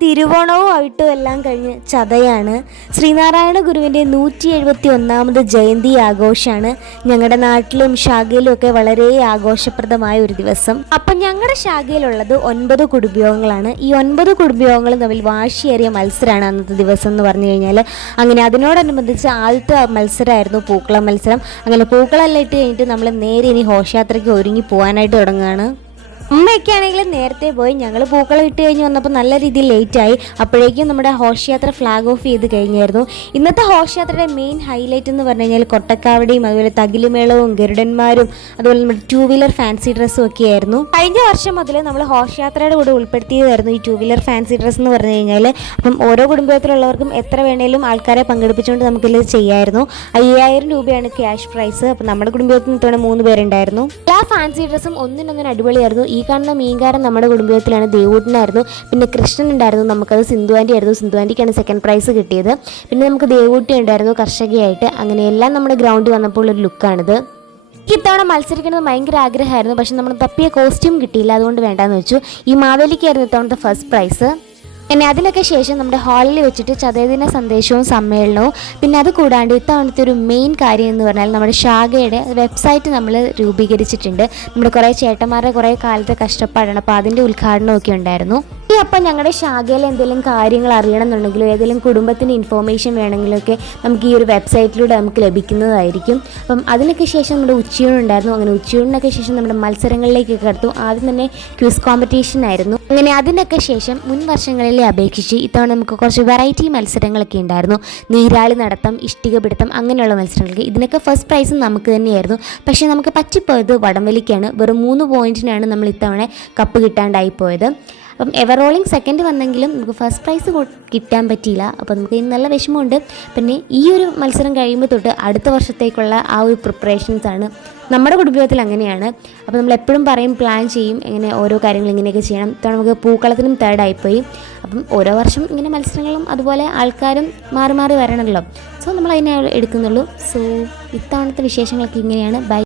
തിരുവോണവും എല്ലാം കഴിഞ്ഞ് ചതയാണ്. ശ്രീനാരായണ ഗുരുവിൻ്റെ 171ാമത് ജയന്തി ആഘോഷമാണ് ഞങ്ങളുടെ നാട്ടിലും ശാഖയിലും ഒക്കെ വളരെ ആഘോഷപ്രദമായ ഒരു ദിവസം. അപ്പം ഞങ്ങളുടെ ശാഖയിലുള്ളത് 9 കുടുംബയോഗങ്ങളാണ്. ഈ 9 കുടുംബയോഗങ്ങളും തമ്മിൽ വാശിയേറിയ മത്സരമാണ് അന്നത്തെ ദിവസം എന്ന് പറഞ്ഞു കഴിഞ്ഞാൽ. അങ്ങനെ അതിനോടനുബന്ധിച്ച് ആദ്യത്തെ മത്സരമായിരുന്നു പൂക്കളം മത്സരം. അങ്ങനെ പൂക്കളമെല്ലാം ഇട്ട് കഴിഞ്ഞിട്ട് നമ്മൾ നേരെ ഇനി ഘോഷയാത്രയ്ക്ക് ഒരുങ്ങി പോകാനായിട്ട് തുടങ്ങുകയാണ്. അമ്മയൊക്കെ ആണെങ്കിലും നേരത്തെ പോയി. ഞങ്ങൾ പൂക്കളം ഇട്ട് കഴിഞ്ഞ് വന്നപ്പോൾ നല്ല രീതിയിൽ ലേറ്റായി. അപ്പോഴേക്കും നമ്മുടെ ഘോഷയാത്ര ഫ്ലാഗ് ഓഫ് ചെയ്ത് കഴിഞ്ഞായിരുന്നു. ഇന്നത്തെ ഘോഷയാത്രയുടെ മെയിൻ ഹൈലൈറ്റ് എന്ന് പറഞ്ഞു കഴിഞ്ഞാൽ കൊട്ടക്കാവടിയും അതുപോലെ തകിലുമേളവും ഗരുഡന്മാരും അതുപോലെ നമ്മുടെ 2 വീലർ ഫാൻസി ഡ്രസ്സും ഒക്കെ ആയിരുന്നു. കഴിഞ്ഞ വർഷം മുതൽ നമ്മൾ ഘോഷയാത്രയുടെ കൂടെ ഉൾപ്പെടുത്തിയതായിരുന്നു ഈ 2 വീലർ ഫാൻസി ഡ്രസ്സ് എന്ന് പറഞ്ഞു കഴിഞ്ഞാൽ. അപ്പം ഓരോ കുടുംബത്തിലുള്ളവർക്കും എത്ര വേണേലും ആൾക്കാരെ പങ്കെടുപ്പിച്ചുകൊണ്ട് നമുക്കിത് ചെയ്യായിരുന്നു. 5000 രൂപയാണ് ക്യാഷ് പ്രൈസ്. അപ്പം നമ്മുടെ കുടുംബത്തിൽ ഇത്തവണ 3 പേരുണ്ടായിരുന്നു. എല്ലാ ഫാൻസി ഡ്രസ്സും ഒന്നിനൊന്നിന് അടിപൊളിയായിരുന്നു. ഈ കാണുന്ന മീൻകാരൻ നമ്മുടെ കുടുംബത്തിലാണ്, ദേവൂട്ടനായിരുന്നു. പിന്നെ കൃഷ്ണൻ ഉണ്ടായിരുന്നു, നമുക്കത് സിന്ധു ആൻറ്റി ആയിരുന്നു. സിന്ധു ആൻറ്റിക്കാണ് സെക്കൻഡ് പ്രൈസ് കിട്ടിയത്. പിന്നെ നമുക്ക് ദേവൂട്ടി ഉണ്ടായിരുന്നു കർഷകയായിട്ട്. അങ്ങനെയെല്ലാം നമ്മുടെ ഗ്രൗണ്ടിൽ വന്നപ്പോൾ ഒരു ലുക്കാണിത്. ഇത്തവണ മത്സരിക്കുന്നത് ഭയങ്കര ആഗ്രഹമായിരുന്നു. പക്ഷെ നമ്മൾ തപ്പിയ കോസ്റ്റ്യൂം കിട്ടിയില്ല, അതുകൊണ്ട് വേണ്ടാന്ന് വെച്ചു. ഈ മാവേലിക്കായിരുന്നു ഇത്തവണത്തെ ഫസ്റ്റ് പ്രൈസ്. പിന്നെ അതിനൊക്കെ ശേഷം നമ്മുടെ ഹാളിൽ വെച്ചിട്ട് ചതയദിന സന്ദേശവും സമ്മേളനവും. പിന്നെ അത് കൂടാണ്ട് ഇത്തവണത്തെ ഒരു മെയിൻ കാര്യം എന്ന് പറഞ്ഞാൽ നമ്മുടെ ശാഖയുടെ വെബ്സൈറ്റ് നമ്മൾ രൂപീകരിച്ചിട്ടുണ്ട്. നമ്മുടെ കുറേ ചേട്ടന്മാരുടെ കുറേ കാലത്തെ കഷ്ടപ്പാടാണ്. അപ്പോൾ അതിൻ്റെ ഉദ്ഘാടനമൊക്കെ ഉണ്ടായിരുന്നു. അപ്പം ഞങ്ങളുടെ ശാഖയിൽ എന്തെങ്കിലും കാര്യങ്ങൾ അറിയണമെന്നുണ്ടെങ്കിലോ ഏതെങ്കിലും കുടുംബത്തിന് ഇൻഫോർമേഷൻ വേണമെങ്കിലൊക്കെ നമുക്ക് ഈ ഒരു വെബ്സൈറ്റിലൂടെ നമുക്ക് ലഭിക്കുന്നതായിരിക്കും. അപ്പം അതിനൊക്കെ ശേഷം നമ്മുടെ ഉച്ചയൂണുണ്ടായിരുന്നു. അങ്ങനെ ഉച്ചയൂണിനൊക്കെ ശേഷം നമ്മുടെ മത്സരങ്ങളിലേക്കൊക്കെ എടുത്തു. ആദ്യം തന്നെ ക്വിസ് കോമ്പറ്റീഷൻ ആയിരുന്നു. അങ്ങനെ അതിനൊക്കെ ശേഷം മുൻ വർഷങ്ങളിലെ അപേക്ഷിച്ച് ഇത്തവണ നമുക്ക് കുറച്ച് വെറൈറ്റി മത്സരങ്ങളൊക്കെ ഉണ്ടായിരുന്നു. നീരാളി നടത്തം, ഇഷ്ടിക പിടുത്തം, അങ്ങനെയുള്ള മത്സരങ്ങൾക്ക്. ഇതിനൊക്കെ ഫസ്റ്റ് പ്രൈസ് നമുക്ക് തന്നെയായിരുന്നു. പക്ഷേ നമുക്ക് പറ്റിപ്പോയത് വടംവലിക്കാണ്. വെറും 3 പോയിൻറ്റിനാണ് നമ്മൾ ഇത്തവണ കപ്പ് കിട്ടാണ്ടായിപ്പോയത്. അപ്പം എവർ റോളിംഗ് സെക്കൻഡ് വന്നെങ്കിലും നമുക്ക് ഫസ്റ്റ് പ്രൈസ് കിട്ടാൻ പറ്റിയില്ല. അപ്പോൾ നമുക്ക് ഇന്ന് നല്ല വിഷമമുണ്ട്. പിന്നെ ഈ ഒരു മത്സരം കഴിയുമ്പോൾ തൊട്ട് അടുത്ത വർഷത്തേക്കുള്ള ആ ഒരു പ്രിപ്പറേഷൻസാണ് നമ്മുടെ കുടുംബത്തിൽ അങ്ങനെയാണ്. അപ്പോൾ നമ്മൾ എപ്പോഴും പറയും, പ്ലാൻ ചെയ്യും, ഇങ്ങനെ ഓരോ കാര്യങ്ങൾ ഇങ്ങനെയൊക്കെ ചെയ്യണം. ഇപ്പോൾ നമുക്ക് പൂക്കളത്തിനും തേർഡായിപ്പോയി. അപ്പം ഓരോ വർഷം ഇങ്ങനെ മത്സരങ്ങളും അതുപോലെ ആൾക്കാരും മാറി മാറി വരണമല്ലോ. സോ നമ്മൾ അതിനെ എടുക്കുന്നുള്ളൂ. സോ ഇത്തവണത്തെ വിശേഷങ്ങളൊക്കെ ഇങ്ങനെയാണ്. ബൈ.